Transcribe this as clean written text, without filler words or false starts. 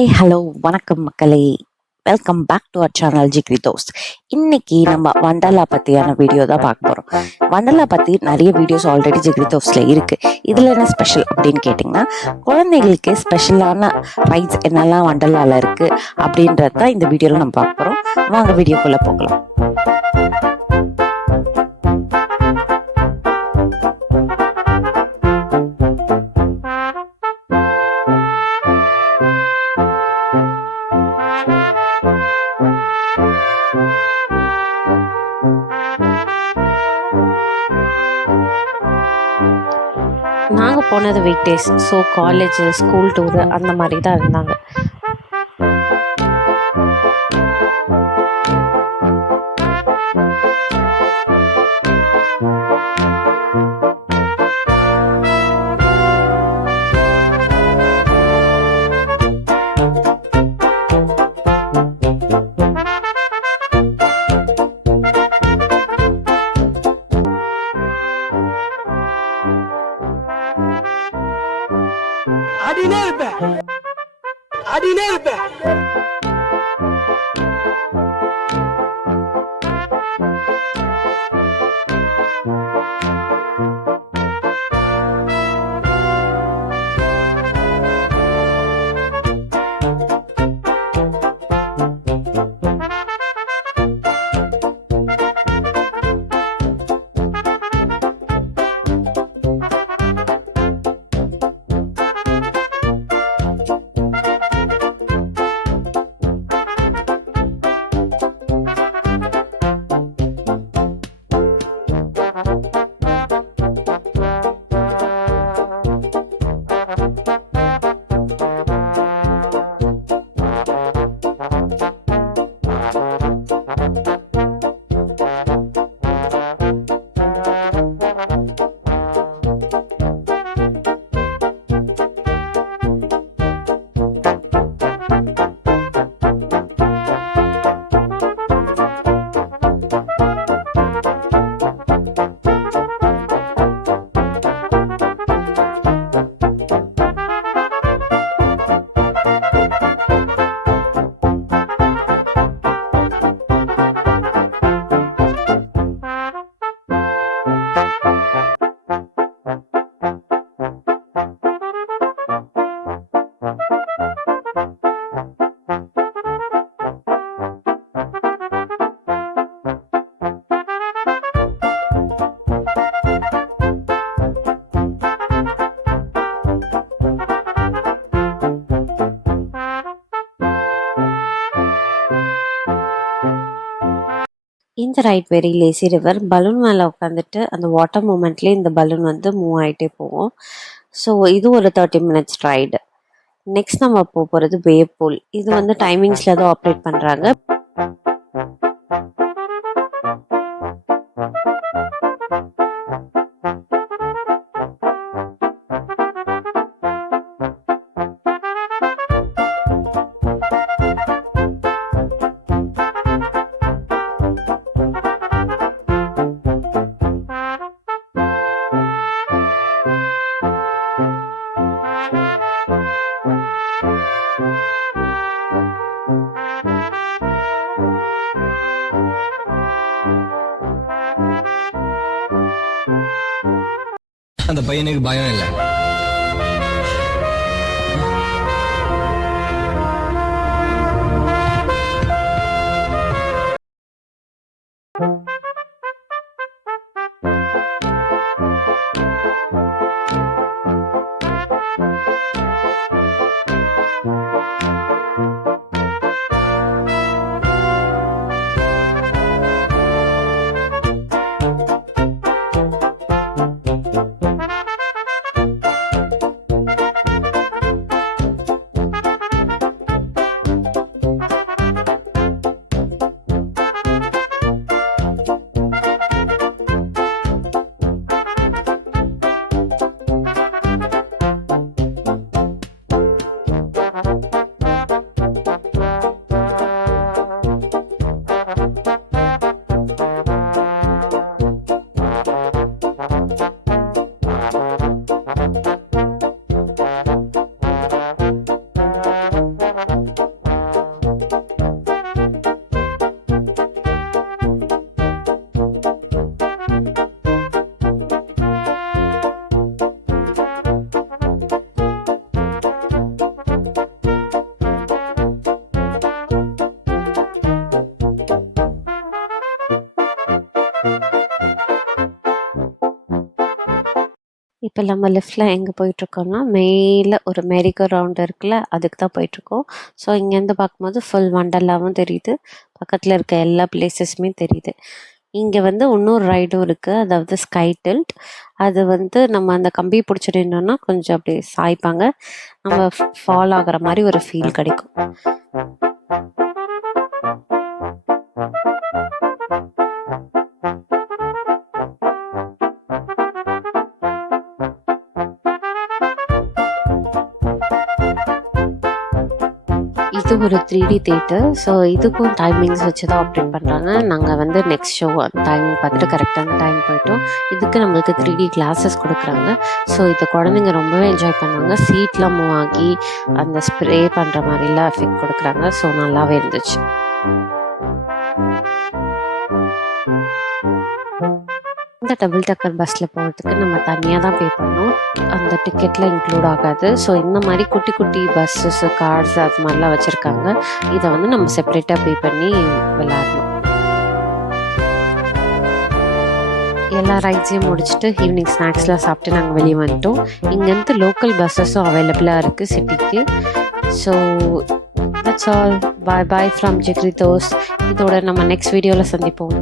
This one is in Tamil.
ஹாய் ஹலோ வணக்கம் மக்களே, welcome back to our channel Jigri Dost. இன்னைக்கு நம்ம வண்டர்லா பற்றியான வீடியோ தான் பார்க்க போகிறோம். வண்டர்லா பற்றி நிறைய வீடியோஸ் ஆல்ரெடி ஜிக்ரி தோஸ்டில் இருக்குது. இதில் என்ன ஸ்பெஷல் அப்படின்னு கேட்டிங்கன்னா, குழந்தைகளுக்கு ஸ்பெஷலான ரைட்ஸ் என்னெல்லாம் வண்டர்லாவில் இருக்குது அப்படின்றது தான் இந்த வீடியோவில் நம்ம பார்க்க போகிறோம். வாங்க வீடியோக்குள்ளே போகலாம். நாங்கள் போனது week days. So college school tour அந்த மாதிரி தான் இருந்தாங்க. அடினே இருப்பேன். இந்த right very lazy river. Balloon மேலே உட்காந்துட்டு அந்த வாட்டர் மூமெண்ட்லேயே இந்த பலூன் வந்து மூவ் ஆகிட்டே போகும். ஸோ இது ஒரு 30 minutes ரைடு. நெக்ஸ்ட் நம்ம போகிறது வேவ் பூல். இது வந்து டைமிங்ஸில் தான் ஆப்ரேட் பண்ணுறாங்க. அந்த பையனுக்கு பயம் இல்லை. இப்போ நம்ம லிஃப்ட்டில் எங்கே போயிட்டுருக்கோம்னா மேலே ஒரு மேரிகோ ரவுண்ட் இருக்குல்ல, அதுக்கு தான் போயிட்டுருக்கோம். ஸோ இங்கேருந்து பார்க்கும்போது ஃபுல் வண்டர்லாவும் தெரியுது, பக்கத்தில் இருக்க எல்லா பிளேசஸுமே தெரியுது. இங்கே வந்து இன்னொரு ரைடும் இருக்குது, அதாவது ஸ்கை டில்ட். அது வந்து நம்ம அந்த கம்பியை பிடிச்சி நின்னோன்னா கொஞ்சம் அப்படியே சாய்ப்பாங்க, நம்ம ஃபால் ஆகிற மாதிரி ஒரு ஃபீல் கிடைக்கும். இது ஒரு 3D தியேட்டர். ஸோ இதுக்கும் டைமிங்ஸ் வச்சு தான் ஆப்ரேட் பண்ணுறாங்க. நாங்கள் வந்து நெக்ஸ்ட் ஷோ அந்த டைமிங் பார்த்துட்டு கரெக்டாக அந்த டைம் போயிட்டோம். இதுக்கு நம்மளுக்கு 3D கிளாஸஸ் கொடுக்குறாங்க. ஸோ இதை குழந்தைங்க ரொம்பவே என்ஜாய் பண்ணாங்க. சீட்லாம் மூவ் ஆகி அந்த ஸ்ப்ரே பண்ணுற மாதிரிலாம் எஃபெக்ட் கொடுக்குறாங்க. ஸோ நல்லாவே இருந்துச்சு. இந்த டபுள் டக்கர் பஸ்ஸில் போகிறதுக்கு நம்ம தனியாக தான் பே பண்ணோம், அந்த டிக்கெட்டில் இன்க்ளூட் ஆகாது. ஸோ இந்த மாதிரி குட்டி குட்டி பஸ்ஸஸ், கார்ஸ் அது மாதிரிலாம் வச்சுருக்காங்க. இதை வந்து நம்ம செப்பரேட்டாக பே பண்ணி விளையாடணும். எல்லா ரைட்ஸையும் முடிச்சுட்டு ஈவினிங் ஸ்நாக்ஸ்லாம் சாப்பிட்டு நாங்கள் வெளியே வந்துட்டோம். இங்கேருந்து லோக்கல் பஸ்ஸஸும் அவைலபிளாக இருக்குது சிட்டிக்கு. So that's all. Bye bye from Jigri Dost. இதோட நம்ம நெக்ஸ்ட் வீடியோவில் சந்திப்போம்.